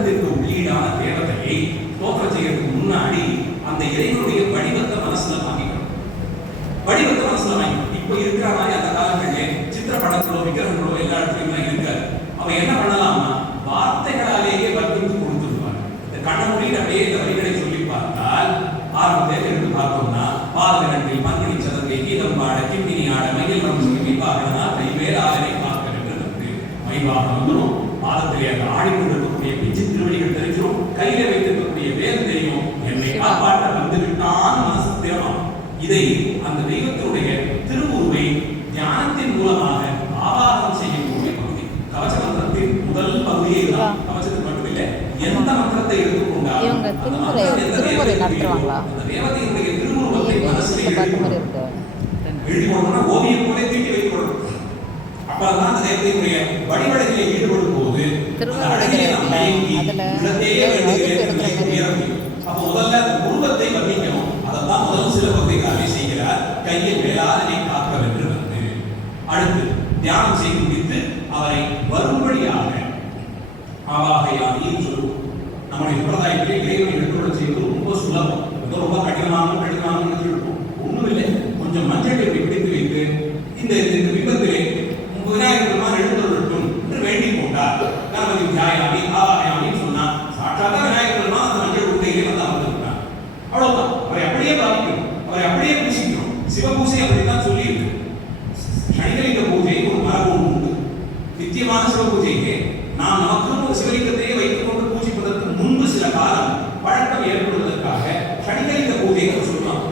பிரபஞ்சத்திற்கு உள்ளீடான தேவதையை தோற்ற செய்யறதுக்கு முன்னாடி அந்த இறைவனுடைய வடிவத்தை மனசுல வாங்கிக்கணும். வடிவத்தை மனசுல வாங்கிக்கணும். இப்போ இருக்கிற மாதிரி அந்த காலங்களிலே சித்திரப்படங்களோ விக்கிரகங்களோ எல்லா இடத்துலையும் இருக்காது. அவன் என்ன பண்ணலாம்னா வார்த்தைகளாலேயே வர்ணித்து கொடுத்துருவாங்க. இந்த கண்ண மொழியில் அப்படியே இந்த வரிகளை சொல்லி பார்த்தால் ஆரம்பத்தில் எடுத்து பார்த்தோம்னா பாதகரண்டில் பங்குனி சதங்கை கீதம் பாட கிண்ணினி ஆட மயில் ரம்சி பாகனா கைவேல் ஆதனை பார்க்க என்று மைவாகம் வந்துடும். பாதத்திலே அந்த ஆடிக்கொண்டிருக்கக்கூடிய பிச்சு திருவடிகள் தெரிஞ்சிடும். கையில வைத்திருக்கக்கூடிய வேல் தெரியும். என்னை காப்பாற்ற வந்து விட்டான் மனசு தேவம். இதை அந்த தெய்வத்தினுடைய திருவுருவை தியானத்தின் மூலமாக ஆவாகம் செய்யக்கூடிய பகுதி. கவச மந்திரத்தின் முதல் பகுதியே தான். கவசத்துக்கு மட்டுமில்லை, எந்த மந்திரத்தை எடுத்துக்கொண்டாலும் அந்த தேவதையினுடைய திருவுருவத்தை மனசில் எழுதி போடணும்னா ஓவியம் போல தீட்டி வைக்கணும். அப்பதான் அந்த தேவதையினுடைய வழிபடைகளை ஈடுபடும் போது அப்போ முதல்ல அந்த உருவத்தை வர்ணிக்கணும். அதைத்தான் முதல் சில பகுதிகளை செய்கிறார். கையில் வேளாதனை காக்க வென்று வந்து அடுத்து தியானம் செய்து முடித்து அவரை வரும்படியாக ஆவாகையானி சொல்லுவோம். நம்முடைய சம்பிரதாயத்திலே இறைவனை எடுத்துக்கொள்ள செய்வது ரொம்ப சுலபம். ஏதோ ரொம்ப கடினமாகவும் இருக்கும். ஒன்றும் இல்லை, கொஞ்சம் மஞ்சள் பிடித்து வைத்து இந்த விபத்திலே விநாயகர் பெருமான் எழுந்துள்ளட்டும் என்று வேண்டிக் கொண்டார். கணபதி தியாயாமி ஆவாயாமின்னு சொன்னா சாட்சாத்தா விநாயகர் பெருமான் அந்த மஞ்சள் உண்டையிலே வந்து அமர்ந்திருக்கிறார். அவ்வளவுதான். அவரை அப்படியே பாதிக்கணும், அவரை அப்படியே பூசிக்கணும். சிவபூசை அப்படித்தான் சொல்லி இருக்கு. சனிகலிங்க பூஜை ஒரு மரபு உண்டு. நித்தியமான சிவபூஜைக்கு நாம் நமக்கு சிவலிங்கத்தையே வைத்துக் கொண்டு பூஜிப்பதற்கு முன்பு சில காலம் பழக்கம் ஏற்படுவதற்காக சனிகலிங்க பூஜை சொல்லலாம்.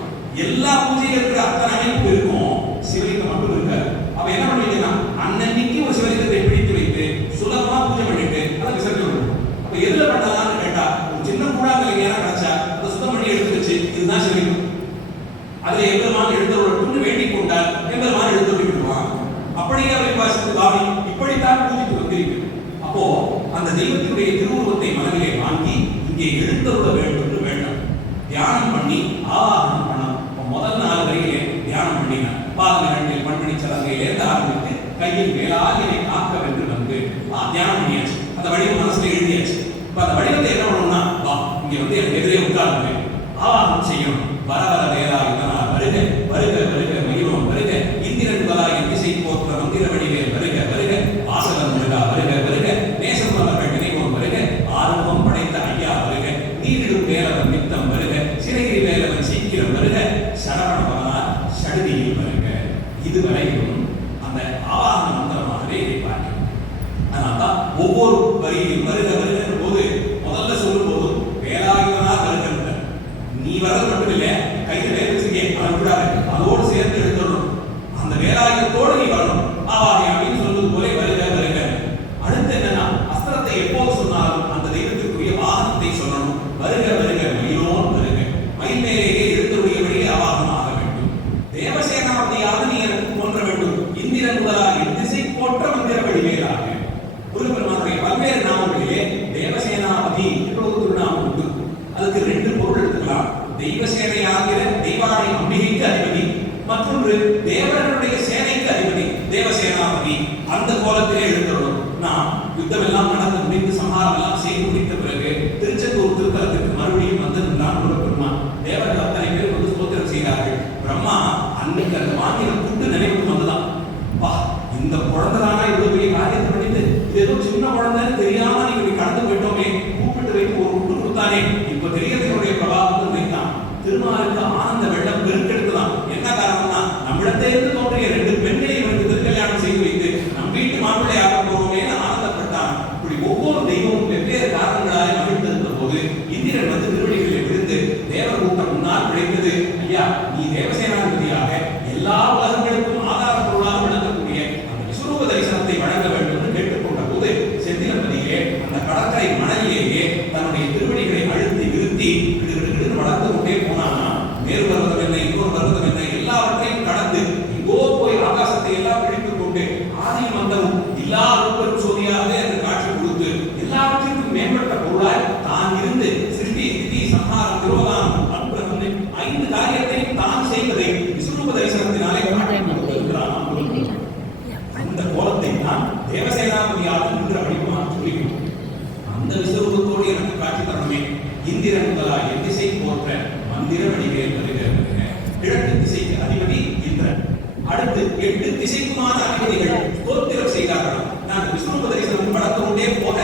எல்லா பூஜையில் இருக்கிற அத்தனை அமைப்பு இருக்கும், சிவலிங்கம் மட்டும் இருக்காது. அவ என்ன பண்ணிட்டீங்கன்னா அன்னைக்கு ஒரு சிவலிங்கத்தை பிடித்து வைத்து சுலபமா பூஜை பண்ணிட்டு அதை விசர்ஜனம். அப்ப எதுல பண்ணலாம்னு கேட்டா ஒரு சின்ன கூடாங்கல் ஏன்னா கிடைச்சா அதை சுத்தம் பண்ணி எடுத்து வச்சு இதுதான் சிவலிங்கம். அதுல எம்பெருமான் எழுந்தருளட்டும்னு வேண்டிக் கொண்டார். எம்பெருமான் எழுந்தருளி விடுவான். அப்படியே அவரை வாசித்து பாவி இப்படித்தான் பூஜித்து வந்திருக்கு. அப்போ அந்த தெய்வத்தினுடைய திருவுருவத்தை மனதிலே வாங்கி இங்கே எழுந்தருள வேண்டும் என்று வேண்டாம். தியானம் பண்ணி ஆவாகனம் பண்ணணும். முதல் 4 வரையிலே தியானம் பண்ணினார். பாதகரண்டில் பங்குனி சதங்கையிலேருந்து ஆரம்பித்து கையில் வேளாதினை காக்க வென்று வந்து தியானம் பண்ணியாச்சு. அந்த வடிவம் மனசுல எழுதியாச்சு. இப்ப அந்த வடிவத்தை என்ன பண்ணணும்னா வா இங்க வந்து எனக்கு எதிரே உட்கார்ந்து ஆவாகனம் செய்யணும். வர வர வேளாயுதனார் வருக வருக வருக மகிழ்வம் வருக இந்திரன் முதலாய் திசை போற்ற மந்திர வடிவேல் வருக வருக வாசகன் முருகா வருக வருக நேசம் அவர்கள் நினைவோம் வருக ஆரம்பம் படைத்த ஐயா வருக நீரிடும் வேலவன் நித்தம் வருக சிறகிரி வேலவன் சீக்கிரம் வருக சரவண பவனார் சடுதியில் வருக. இதுவரையும் அந்த ஆவாகன மந்திரமாகவே இதை பார்க்கிறோம். அதனால்தான் ஒவ்வொரு வரியிலும் வருக வருகின்ற போது முதல்ல சொல்லும் போது வேலாயுதனார் வருகின்ற நீ வரது மட்டும் இல்லை, கையில் வேலை வச்சுக்கே அதை விடாது, அதோடு சேர்த்து எடுத்துடணும். அந்த வேலாயுதத்தோடு நீ வரணும். ஆவாகை அப்படின்னு சொல்வது போல வருக வருக. அடுத்து என்னன்னா அஸ்திரத்தை எப்போது சொன்னாலும் அந்த தெய்வத்திற்குரிய வாகனத்தை சொல்லணும். வருக வருக மயிலோன் வருக. மயில் மேலேயே எழுந்தருடையபடியே ஆவாகனம் ஆக வேண்டும். தேவசேனாவதியாவது நீ எனக்கு தோன்ற வேண்டும். இந்திரன் முதலாக திசை போற்ற மந்திர வடிவேலாக. முருகப்பெருமானுடைய பல்வேறு நாமங்களிலே தேவசேனாவதி என்ற ஒரு திருநாமம் உண்டு. அதுக்கு 2 பொருள் எடுத்துக்கலாம். தெய்வசேனையாகிற தெய்வானை அம்பிகைக்கு அதிபதி, மற்றொன்று தேவர்களுடைய சேனைக்கு அதிபதி தேவசேனாபதி. அந்த கோலத்திலே எழுந்துள்ளோம். நாம் யுத்தம் எல்லாம் நடந்து முடிந்து சம்ஹாரம் எல்லாம் செய்து முடித்த பிறகு திருச்செந்தூர் திருத்தலத்திற்கு மறுபடியும் வந்திருந்தான் முருகப்பெருமான். தேவர்கள் அத்தனை பேர் வந்து ஸ்தோத்திரம் செய்தார்கள். பிரம்மா அன்னைக்கு அந்த வாங்கின கூட்டு நினைவுக்கு வந்துதான். வா இந்த குழந்தைதானா இவ்வளவு பெரிய காரியத்தை பண்ணிட்டு இது ஏதோ சின்ன குழந்தைன்னு தெரியாம நீங்க கடந்து போயிட்டோமே, கூப்பிட்டு வைத்து ஒரு விட்டு கொடுத்தானே, இப்ப தெரியறதுடைய பிரபாவம் வைத்தான். திருமாலுக்கு ஆனந்த வெள்ளம் பெருக்கெடுத்துதான். என்ன காரணம்னா நம்மிடத்திலிருந்து தோன்றிய 2 பெண்களை இவருக்கு திருக்கல்யாணம் செய்து வைத்து நம் வீட்டு மாப்பிள்ளையாக போறோமே ஆனந்தப்பட்டான். இப்படி ஒவ்வொரு தெய்வமும் வெவ்வேறு காரணங்களாக மகிழ்ந்திருந்த போது இந்திரன் வந்து திருவடிகளில் விழுந்து தேவ கூட்டம் முன்னால் விளைந்தது. ஐயா நீ தேவசேனாதிபதியாக எல்லா உலகங்களுக்கும் இந்திரன் முதலாய் எத்திசை போற்ற மந்திர வடிவேல் வருக. கிழக்கு திசைக்கு அதிபதி இந்திரன். அடுத்து 8 திசைக்குமான அதிபதிகள் ஸ்தோத்திரம் செய்தார்கள். நான் விஸ்வரூப தரிசனம் வளர்த்து கொண்டே போக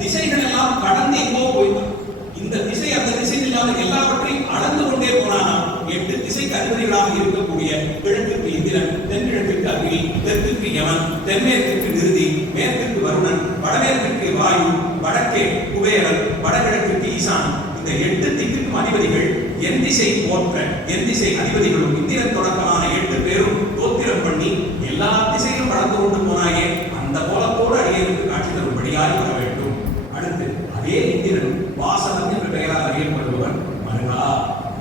திசைகள் எல்லாம் கடந்து எங்கோ போய்தான். இந்த திசை அந்த திசை இல்லாத எல்லாவற்றையும் அளந்து கொண்டே போனானால் 8 திசைக்கு அதிபதிகளாக இருக்கக்கூடிய கிழக்கிற்கு இந்திரன், தென்கிழக்கிற்கு அக்னி, தெற்குக்கு யமன், தென்மேற்கிற்கு நிருதி, மேற்கிற்கு வருணன், வடமேற்கிற்கு வாயு, வடக்கே குபேரன், வடகிழக்கிற்கு ஈசான். இந்த 8 திக்குக்கும் அதிபதிகள் என் திசை போற்ற என் திசை அதிபதிகளும் இந்திரன் தொடக்கமான 8 பேரும் தோத்திரம் பண்ணி எல்லா திசையும் வளர்ந்து கொண்டு போனாயே அந்த கோலத்தோடு அடியனுக்கு காட்சி தரும்படியாய் வர வேண்டும். அடுத்து அதே இந்திரன் வாசகன் என்ற பெயரால் அறியப்படுபவன் மருகா.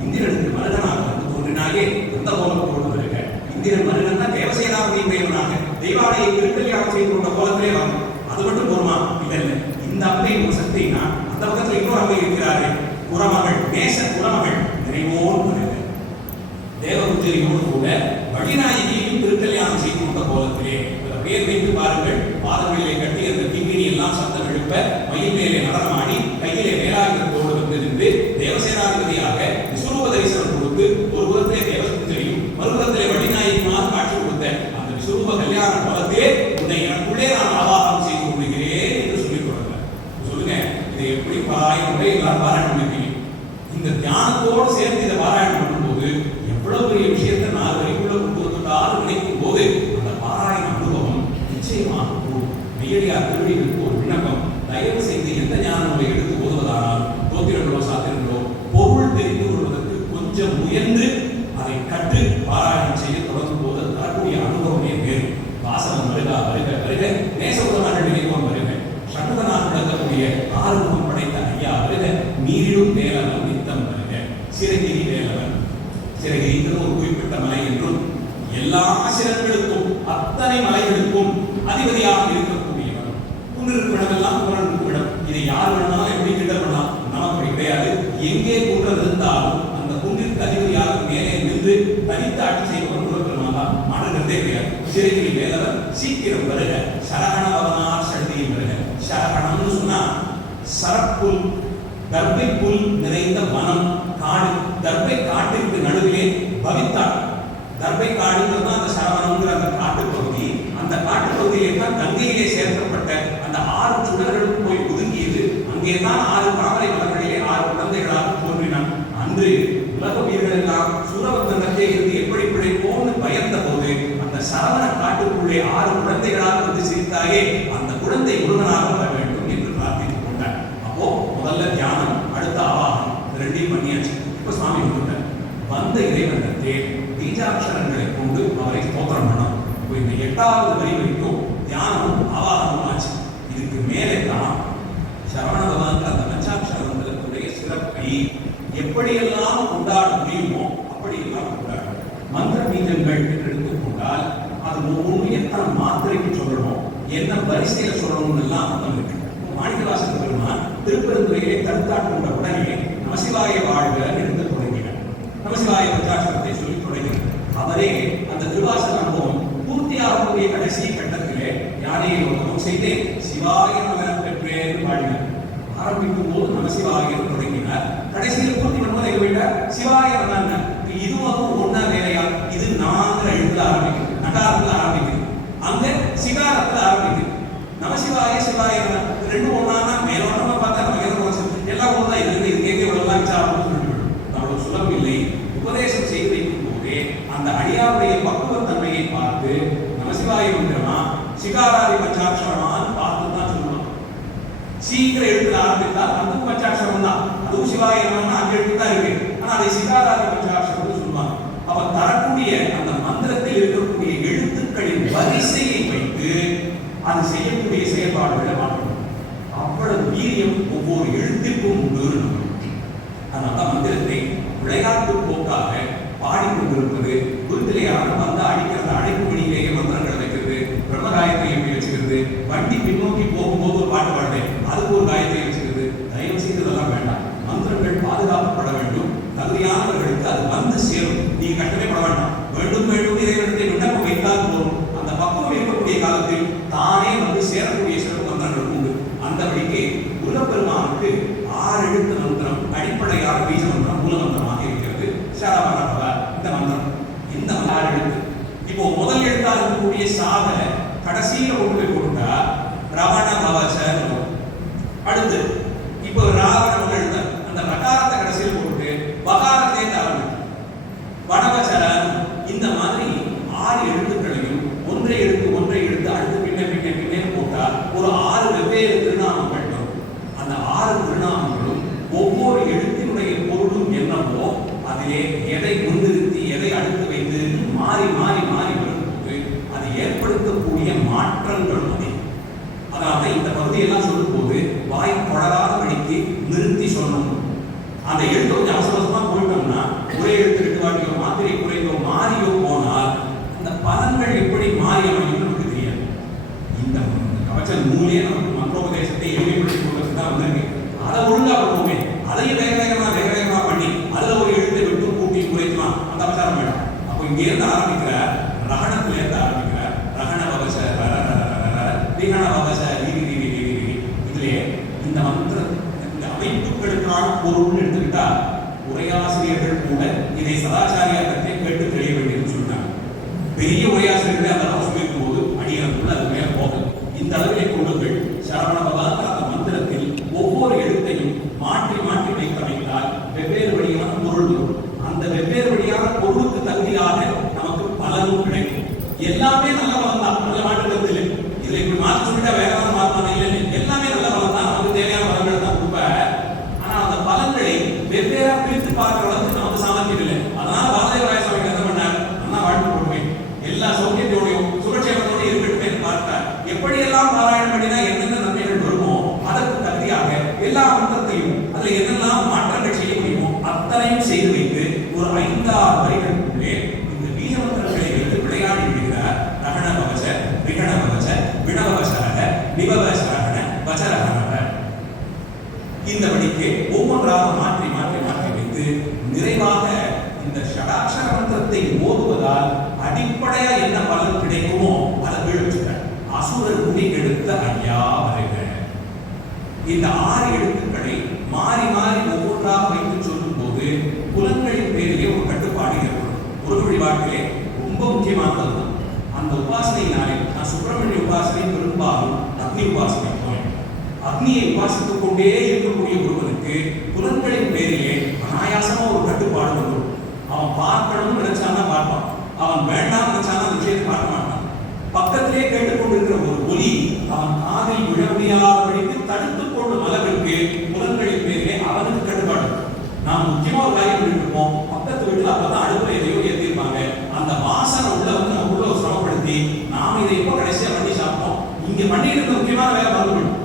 இந்திரனுக்கு மருகனாக வந்து தோன்றினாயே அந்த கோலத்தோடு வருக. இந்திரன் மருகன்னா தேவசேனாவின் தேவனாக தெய்வாலயை திருக்கல்யாணம் செய்து கொண்ட கோலத்திலே வரும். அது மட்டும் போருமா? இல்லை. இந்த அம்பை ஒரு சக்தினா அந்த பக்கத்தில் இன்னொரு அம்பை இருக்கிறாரே குரமகள், நேச குரமகள் நிறைவோடு வருக. தேவபுத்திரியோடு கூட வழிநாயகியையும் திருக்கல்யாணம் செய்து கொண்ட கோலத்திலே பேர் வைத்து பாருங்கள். பாதங்களிலே கட்டி அந்த கிங்கினி எல்லாம் சத்தம் எழுப்ப மயில் மேலே நடனமாடி கையிலே வேலாயுதத்தோடு வந்து நின்று தேவசேனாதிபதியாக விஸ்வரூப தரிசனம் கொடுத்து ஒரு புறத்திலே தேவபுத்திரியும் மறுபுறத்திலே வழிநாயகியுமாக காட்சி கொடுத்த அந்த விஸ்வரூப கல்யாண கோலத்திலே உன்னை எனக்குள்ளே நான் ஆவாகம் செய்து கொள்கிறேன் என்று சொல்லிக் கொடுக்கிறார். சொல்லுங்க, இதை எப்படி 1000 முறை எல்லாரும் பாராயணம் பண்ணிருக்கீங்க? இந்த தியானத்தோடு சேர்ந்து இதை பாராயணம் பண்ணும்போது எவ்வளவு பெரிய விஷயத்தை 4 வரைக்குள்ள கொண்டு வந்துட்டாலும் நினைக்கும் போது அந்த பாராயண அனுபவம் நிச்சயமாக கூடும். மெய்யடியார் திருவடிகளுக்கு ஒரு விண்ணப்பம், தயவு செய்து எந்த ஞானங்களை எடுத்து ஓதுவதானால் தோத்திரங்களோ சாத்திரங்களோ பொருள் தெரிந்து கொள்வதற்கு கொஞ்சம் முயன்று அதை கற்று பாராயணம் செய்ய தொடங்கும் போது தரக்கூடிய அனுபவமே வேறு. வாசகம் வருகா வருக வருக, நேசபுரமாக நினைவோம் வருக, சண்முகனாக விளக்கக்கூடிய 6 முகம் படைத்த ஐயா வருக, நீரிடும் வேலவன் நித்தம் வருக. சிறகிரி வேலவன், சிறகிரிங்கிறது ஒரு குறிப்பிட்ட மலை என்றும் எல்லா சிறங்களுக்கும் அத்தனை மலைகளுக்கும் அதிபதியாக இருக்கக்கூடியவன். குன்றிருக்கும் இடமெல்லாம் குமரனுக்கு இடம். இதை யார் வேணாலும் எப்படி கிண்டல் பண்ணலாம், நமக்கு கிடையாது. எங்கே குன்றம் இருந்தாலும் அந்த குன்றிற்கு அதிபதியாக மேலே நின்று தனித்து ஆட்சி செய்வன் முருகப்பெருமான் தான். மாற்றுகிறதே கிடையாது. சிறகிரி வேலவன் சீக்கிரம் வருக, சரகண பவனார் சடுதியில் வருக. சரகணம்னு சொன்னா சரப்புல், தர்பை புல் நிறைந்த வனம், காடு. தர்பை காட்டிற்கு நடுவிலே பவித்தாள். தர்பை காடுங்கிறது அந்த சரவணங்கிற அந்த காட்டு பகுதி. அந்த காட்டு பகுதியிலே தான் கங்கையிலே சேர்க்கப்பட்ட அந்த 6 சுடர்களும் போய் ஒதுங்கியது. அங்கே தான் 6 தாமரை மலர்களிலே 6 குழந்தைகளாக தோன்றினான். அன்று உலக உயிர்கள் எல்லாம் சூரபந்தனத்தை இருந்து எப்படி பிழைப்போம்னு பயந்த போது அந்த சரவண காட்டுக்குள்ளே 6 குழந்தைகளாக வந்து சிரித்தாயே அந்த குழந்தை முருகனாக வர வேண்டும் என்று பிரார்த்தித்துக் கொண்டார். அப்போ முதல்ல தியானம், அடுத்த ஆவாகம், 2 பண்ணியாச்சு. இப்ப சுவாமி வந்துட்டார். வந்த இறைவனத்தை பீஜாட்சரங்களை கொண்டு அவரை ஸ்தோத்திரம் பண்ணணும். இப்போ இந்த 8வது வரி வரைக்கும் தியானமும் ஆவாகமும் ஆச்சு. இதுக்கு மேலே தான் சரவண பகவான் அந்த பஞ்சாட்சரங்களுடைய சிறப்பை எப்படியெல்லாம் கொண்டாட முடியுமோ அப்படியெல்லாம் கொண்டாடும். மந்திர பீஜங்கள் என்று எடுத்துக்கொண்டால் அது ஒவ்வொன்றும் எத்தனை மாத்திரைக்கு சொல்லணும், என்ன வரிசையில சொல்லணும்னு எல்லாம் அர்த்தம் இருக்கு. மாணிக்கவாசன் பெருமான் திருப்பெருந்துறையிலே கருத்தாட்டு கொண்ட உடனே நமசிவாய வாழ்க என்று தொடங்கினார். நமசிவாய பஞ்சாட்சரத்தை சொல்லி தொடங்கினார். அவரே அந்த திருவாசக அனுபவம் பூர்த்தியாகக்கூடிய கடைசி கட்டத்திலே யானையை ஒன்றும் செய்தேன் சிவாய நம பெற்றேன் பாடினார். ஆரம்பிக்கும் போது நமசிவாய தொடங்கினார். கடைசியில் பூர்த்தி பண்ணும்போது எங்க விட்டார் சிவாய நம. இதுவும் ஒன்னா வேலையா? இது நாங்கிற எழுத்துல ஆரம்பிக்குது, நகாரத்துல ஆரம்பிக்குது, அங்க சிகாரத்துல ஆரம்பிக்குது. நமசிவாய சிவாய நம ரெண்டும் ஒன்னா மேலோட்டமா பார்த்தா நம்ம எல்லாம் ஒன்றுதான். இது கேட்க இவ்வளவுதான் விசாரம் சொல்லிவிடும். அவ்வளவு சுலபம் இல்லை. உபதேசம் செய்து வைக்கும் போதே அந்த அடியாருடைய பக்குவத்தன்மையை பார்த்து நமசிவாய மந்திரமா சிகாராதி பஞ்சாட்சரமான்னு பார்த்து தான் சொல்லுவான். சீக்கிர எழுத்துல ஆரம்பித்தால் அதுவும் பஞ்சாட்சரம் தான். அதுவும் சிவாய நமன்னா 5 எழுத்து தான் இருக்கு. ஆனா அதை சிகாராதி பஞ்சாட்சரம் சொல்லுவாங்க. அவ தரக்கூடிய அந்த மந்திரத்தில் இருக்கக்கூடிய எழுத்துக்களின் வரிசையை வைத்து அது செய்யக்கூடிய செயல்பாடுகளை மாற்றணும். அவ்வளவு வீரியம் ஒவ்வொரு எழுத்திற்கும் உண்டு. அதனால மந்திரத்தை விளையாட்டு போக்காக பாடிக்கொண்டிருப்பது, குருத்திலேயான வந்த அடிக்கிற அழைப்பு மணியிலேயே மந்திரங்களை வைக்கிறது, பிரம்மகாயத்தை எப்படி வச்சுக்கிறது, வண்டி பின்னோக்கி போகும்போது ஒரு பாட்டு பாடுறேன் அதுக்கு ஒரு காயத்தை வச்சுக்கிறது. தயவு செய்து இதெல்லாம் வேண்டாம். மந்திரங்கள் பாதுகாக்கப்பட வேண்டும். தகுதியானவர்களுக்கு அது வந்து சேரும். நீங்க கஷ்டமே பட வேண்டாம். வேண்டும் வேண்டும் இறைவனத்தை விண்ணப்பம் வைத்தால் போதும். அந்த பக்குவம் இருக்கக்கூடிய காலத்தில் தானே வந்து சேரக்கூடிய சிறப்பு மந்திரங்கள் உண்டு. அந்த வழிக்கு முருகப்பெருமானுக்கு 6 எழுத்து மந்திரம் அடிக்க இருக்கக்கூடிய சாத கடைசியில கொண்டு போய் கொடுத்தா ரவண பவச. அடுத்து இப்போ ராவண எழுத அந்த ரகாரத்தை கடைசியில் போட்டு பகாரத்தை ஆரம்பிக்கும் வடவசர. இந்த மாதிரி 6 எழுத்துக்களையும் ஒன்றை எடுத்து அடுத்து பின்ன போட்டா ஒரு 6 வெவ்வேறு திருநாமங்கள் வரும். அந்த 6 திருநாமங்களும் ஒவ்வொரு எழுத்தினுடைய பொருளும் என்னவோ அதிலே எதை முன்னிறுத்தி எதை அடுத்து வைத்து மாறி வரும்போது அது ஏற்படுத்தக்கூடிய மாற்றங்களும் அதே. அதாவது இந்த பகுதியெல்லாம் சொல்லும் போது வாய் தொடராத வழிக்கு நிறுத்தி சொல்லணும். அந்த எழுத்து கொஞ்சம் அவசரமா போயிட்டோம்னா ஒரே எழுத்து 2 வாட்டியோ மாத்திரை குறைந்தோ மாறியோ போனால் அந்த பதங்கள் எப்படி மாறி அமையும் நமக்கு தெரியாது. இந்த கவச்ச நூலே நமக்கு மந்திரோபதேசத்தை எளிமைப்படுத்தி கொண்டது தான் வந்திருக்கு. அதை ஒழுங்கா பண்ணுவோமே, அதையும் வேக வேகமா பண்ணி அதுல ஒரு எழுத்தை விட்டு கூட்டி குறைக்கலாம், அந்த அவசரம் வேண்டாம். அப்போ இங்க இருந்து ஆரம்பிக்கிற ரகணத்துல இருந்து ஆரம்பிக்கிற ரகண பவச ரீகண பவச இதுலயே இந்த மந்திர இந்த அமைப்புகளுக்கான பொருள் எடுத்துக்கிட்டா உரையாசிரியர்கள் கூட இதை சதாச்சாரியாரத்தை கேட்டு தெரிய வேண்டியதுன்னு சொல்றாங்க. பெரிய உரையாசிரியர்களே அதெல்லாம் சொல்லியிருக்கும் போது அடியாருக்குள்ள அது மேல போகல. இந்த அளவிலே கொள்ளுங்கள் சரவண பவாங்கிற அந்த மந்திரத்தில் ஒவ்வொரு எழுத்தையும் மாற்றி வைத்தால் வெவ்வேறு வழியான பொருள் வரும். அந்த வெவ்வேறு வழியான பொருளுக்கு தகுதியாக நமக்கு பலனும் கிடைக்கும். எல்லாமே நல்ல பலம் தான், நல்ல மாற்றம் இல்லை. இதுல இப்படி மாற்றி சொல்லிட்டா வேற மாற்றம் இல்லை. எல்லாமே நல்ல பலம் தான், நமக்கு தேவையான பலன்கள் தான் கொடுப்ப. ஆனா அந்த பலன்களை வெவ்வேறா பிரித்து பார்க்கிற அளவுக்கு நமக்கு சாமர்த்தியம் இல்லை. அதனால வாதேவராய சுவாமி என்ன பண்ணார், நல்லா வாழ்த்து போடுவேன், எல்லா சௌக்கியத்தோடையும் சுகட்சேமத்தோடு இருக்கட்டுமே பார்த்தார். எப்படியெல்லாம் பாராயணம் பண்ணினா என்னென்ன நன்மைகள் வருமோ அதற்கு தகுதியாக எல்லா மந்திரத்தையும் அதுல என்னெல்லாம் மாற்றங்கள் செய்ய முடியுமோ அத்தனையும் செய்து வைத்து ஒரு 5-6 வரிகளுக்குள்ளே இந்த வீர மந்திரங்களை எடுத்து விளையாடி விடுகிறார். ரகண பவச விகண பவச விணவசரக நிபவசரகண வசரகண. இந்த வழிக்கு ஒவ்வொன்றாக மாற்றி வைத்து நிறைவாக இந்த ஷடாட்சர மந்திரத்தை ஓதுவதால் அடிப்படையா என்ன பலன் கிடைக்குமோ அதை விழுச்சுட்டார். அசுரர் குடி எடுத்த ஐயா வருக. இந்த 6 எழுத்துக்களை மாறி ஒவ்வொன்றாக வைத்து சொல்லும் போது புலன்களின் பேரிலே ஒரு கட்டுப்பாடு ஏற்படும். ஒரு வழிபாட்டிலே ரொம்ப முக்கியமானது அந்த உபாசனையினாலே. நான் சுப்பிரமணிய உபாசனை பெரும்பாலும் அக்னி உபாசனை போய் அக்னியை உபாசித்துக் கொண்டே இருக்கக்கூடிய ஒருவனுக்கு புலன்களின் பேரிலே அனாயாசமா ஒரு கட்டுப்பாடு வரும். அவன் பார்க்கணும்னு நினைச்சானா பார்ப்பான், அவன் வேண்டாம் நினைச்சானா அந்த விஷயத்தை பார்க்க மாட்டான். பக்கத்திலே கேட்டுக்கொண்டிருக்கிற ஒரு ஒலி அவன் காதில் விழ முடியாதபடிக்கு தடுத்துக் கொள்ளும் அளவிற்கு புலன்களின் பேரிலே அவனுக்கு கட்டுப்பாடு. நாம் முக்கியமா ஒரு காரியம் பண்ணிருப்போம், பக்கத்து வீட்டுல அப்பதான் அடுப்புல எதையோ ஏற்றிருப்பாங்க, அந்த வாசனை உள்ள வந்து நம்ம உள்ள சிரமப்படுத்தி நாம இதை இப்போ கடைசியா பண்ணி சாப்பிட்டோம். இங்க பண்ணிட்டு இருந்த முக்கியமான வேலை மறந்துவிடும்.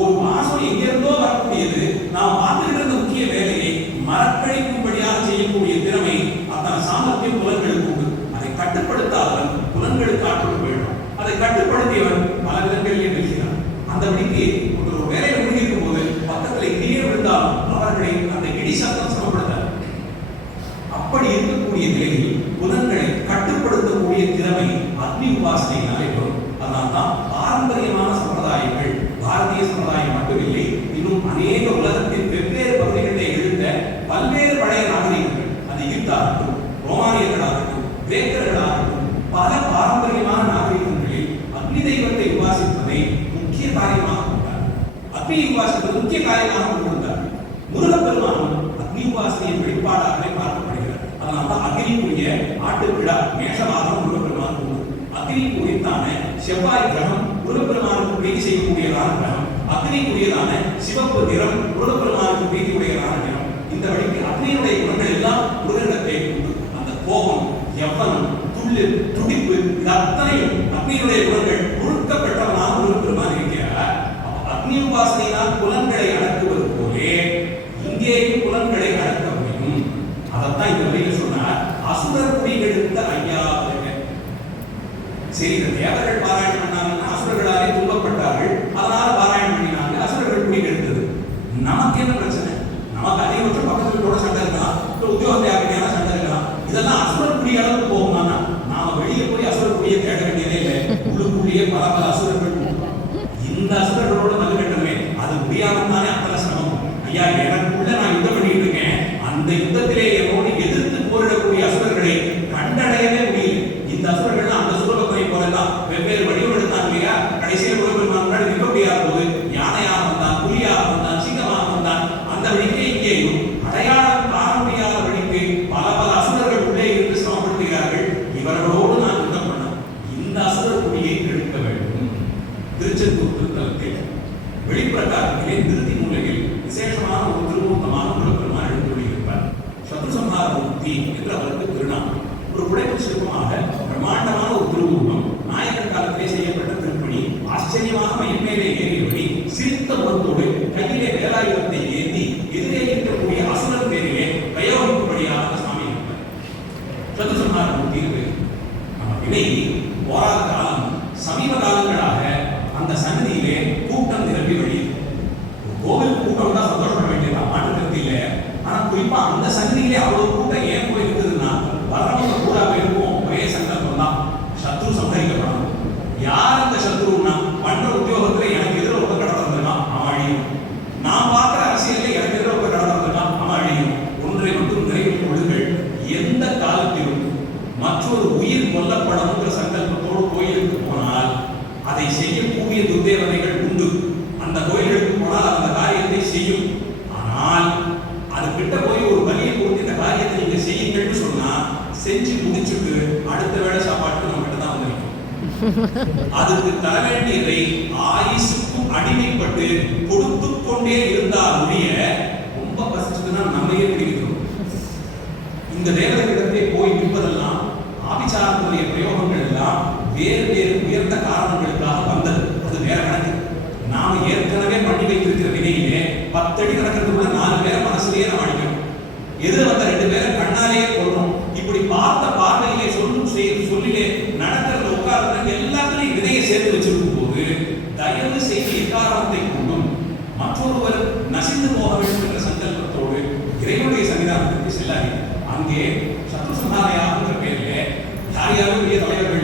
ஒரு வாசம் எங்கிருந்தோ வரக்கூடியது, நாம் பார்த்துக்கிட்டு இருந்த முக்கிய வேலையை மறக்கடிக்கும்படியாக செய்யக்கூடிய திறமை அத்தனை சாமர்த்தியம் புலன்களுக்கு உண்டு. அதை கட்டுப்படுத்தாதவன் புலன்களுக்கு ஆற்றல் போயிடும். அதை கட்டுப்படுத்தியவன் பல விதங்களிலே பேசுகிறான். அந்த வழிக்கு ஒரு வேலையை முடிக்கும் போது பக்கத்தில் இடியே விழுந்தாலும் அவர்களை அந்த இடி சத்தம் சிரமப்படுத்தார். அப்படி இருக்கக்கூடிய நிலையில் புலன்களை கட்டுப்படுத்தக்கூடிய திறமை அக்னி உபாசனையினாலே வரும். அதனால்தான் பாரம்பரியமான சம்பிரதாயங்கள் பாரதிய சமுதாயம் மட்டுமில்லை, இன்னும் அநேக உலகத்தின் வெவ்வேறு பகுதிகளிலே எழுந்த பல்வேறு பழைய நாகரிகங்கள், அது ஈர்த்தாகட்டும், ரோமானியர்களாகட்டும், கிரேக்கர்களாகட்டும், பல பாரம்பரியமான நாகரிகங்களில் அக்னி தெய்வத்தை உபாசிப்பதை முக்கிய காரியமாக கொண்டார். அக்னியை உபாசிப்பது முக்கிய காரியமாக கொண்டிருந்தார். முருகப்பெருமானும் அக்னி உபாசனையின் வெளிப்பாடாகவே பார்க்கப்படுகிறார். அதனால்தான் அக்னிக்குரிய ஆட்டு விழா மேஷவாதம் முருகப்பெருமான் உண்டு. அக்னிக்குரியதான செவ்வாய் கிரகம் முருகப்பெருமானுக்கு பிரீதி செய்யக்கூடியதான கிரகம். அக்னிக்குரியதான சிவப்பு நிறம் முருகப்பெருமானுக்கு பிரீதி உடையதான நிறம். இந்த வழிக்கு அக்னியுடைய குணங்கள் எல்லாம் முருகனிடத்தை உண்டு. அந்த கோபம், எவ்வனம், துள்ளு, துடிப்பு, இது அத்தனையும் அக்னியுடைய குணங்கள் முழுக்க பெற்றவனாக முருகப்பெருமான் இருக்கிறார். அக்னி உபாசனையினால் புலன்களை அடக்குவது போலே இங்கேயும் புலன்களை அடக்க முடியும். அதைத்தான் இந்த வழியில் சொன்னார், அசுரர் குடிகெடுத்த ஐயா. சரி, இந்த தேவர்கள் பாராயணம் பண்ணாங்கன்னா அசுரர்களாலே துன்பப்பட்டார்கள், அதனால பாராயணம் பண்ணினாங்க, அசுரர்கள் குடிகெடுத்தது. நமக்கு என்ன பிரச்சனை? நமக்கு அதிகபட்சம் பக்கத்தில் கூட சண்டை இருக்கலாம், உத்தியோக தேவையான சண்டை இருக்கலாம். இதெல்லாம் அசுரர் குடி அளவுக்கு போகுமானா நாம வெளியே போய் அசுரர் குடியை தேட வேண்டியதே இல்லை. உள்ளுக்குள்ளேயே பல அசுரர்கள். இந்த அசுரர்களோட மல்லுகட்டமே அது முடியாமல் தானே அத்தனை சிரமம். ஐயா, எனக்குள்ள நான் யுத்தம் பண்ணிட்டு இருக்கேன், அந்த யுத்தத்திலே என்னோடு எதிர்த்து போரிடக்கூடிய அசுரர்களை கண்டடையவே முடியல. இந்த அசுரர்கள் அந்த சுரபத்தை போல குடியை கெடுக்க வேண்டும். திருச்செந்தூர் திருத்தலத்தில் வெளிப்பிரகாரத்திலே நிறுத்தி மூலையில் விசேஷமான ஒரு திருமூர்த்தமான முருகப்பெருமான் எழுந்துள்ளிருப்பார். சத்ருசம்ஹார மூர்த்தி என்று அவருக்கு திருநாமம். ஒரு புடைப்பு சிற்பமாக பிரம்மாண்டமான ஒரு திருமூர்த்தம், நாயகர் காலத்திலே செய்யப்பட்ட திருப்பணி, ஆச்சரியமாக மையமேலே ஏறியபடி சிரித்த முகத்தோடு கையிலே வேலாயுதத்தை ஏந்தி எதிரே இருக்கக்கூடிய அசுரன் பேரிலே பிரயோகிக்கும்படியாக சுவாமி இருப்பார். சத்ருசம்ஹார மூர்த்தி இதை போராத காலம் சமீப காலங்களாக அந்த சன்னதியிலே கூட்டம் நிரம்பி வழியுது. கோவில் கூட்டம் தான் சந்தோஷப்பட வேண்டியதான், மாற்றத்திற்கு இல்லை. ஆனா குறிப்பா அந்த சன்னதியிலே அவ்வளவு கூட்டம் ஏன் போயிருக்குதுன்னா, வரவங்க பூரா பேருக்கும் ஒரே சங்கல்பம் தான், சத்ரு சம்ஹரிக்கப்படணும். யார் அந்த சத்ருன்னா, பண்ற உத்தியோகத்துல எனக்கு எதிர ஒரு கடை வந்திருக்கான், அவன் அழியும். நான் பார்க்கிற அரசியலில் எனக்கு எதிர ஒரு கடை வந்திருக்கான், அவன் அழியும். ஒன்றை மட்டும் நிறைவேற்றிக் கொள்ளுங்கள், எந்த காலத்திலும் மற்றொரு உயிர் கொல்லப்படணுங்கிற சங்கல்பத்தோடு கோயிலுக்கு போனால் அதை செய்யக்கூடிய துர்தேவதைகள் உண்டு. அந்த கோயிலுக்கு போனால் அந்த காரியத்தை செய்யும். ஆனால் அது கிட்ட போய் ஒரு பலியை கொடுத்து இந்த காரியத்தை நீங்க செய்யுங்கள்னு சொன்னா செஞ்சு முடிச்சுட்டு அடுத்த வேளை சாப்பாட்டுக்கு நம்ம கிட்ட தான் வந்துருக்கும். அதுக்கு தர வேண்டியதை ஆயுசுக்கும் அடிமைப்பட்டு கொடுத்து கொண்டே இருந்தாலுடைய ரொம்ப பசிச்சுன்னா நம்மையே பிடிக்கிறோம். இந்த தேவதைகளிடத்தை போய் நிற்பதெல்லாம் ஆபிச்சாரத்துடைய பிரயோகங்கள் எல்லாம் வேறு வேறு உயர்ந்த காரணங்களுக்காக வந்தது. அது வேற கணக்கு. நாம ஏற்கனவே பண்ணி வைத்திருக்கிற வினையிலே 10 அடி நடக்கிறதுக்குள்ள 4 பேரை மனசுலயே நம்ம அடிக்கணும். எதிர வந்த 2 பேரை கண்ணாலேயே கொள்றோம். இப்படி பார்த்த பார்வையிலே சொல்லிலே நடக்கிறத உட்கார்ந்து எல்லாத்துலையும் விதையை சேர்த்து வச்சிருக்கும் போது தயவு செய்து எக்காரணத்தை கொண்டும் மற்றொருவர் நசிந்து போக வேண்டும் என்ற சங்கல்பத்தோடு இறைவனுடைய சன்னிதானத்திற்கு செல்லாது. அங்கே சத்ருசம்ஹார யாகங்கிற பேரிலே யார் யாரும் பெரிய தலைவர்கள்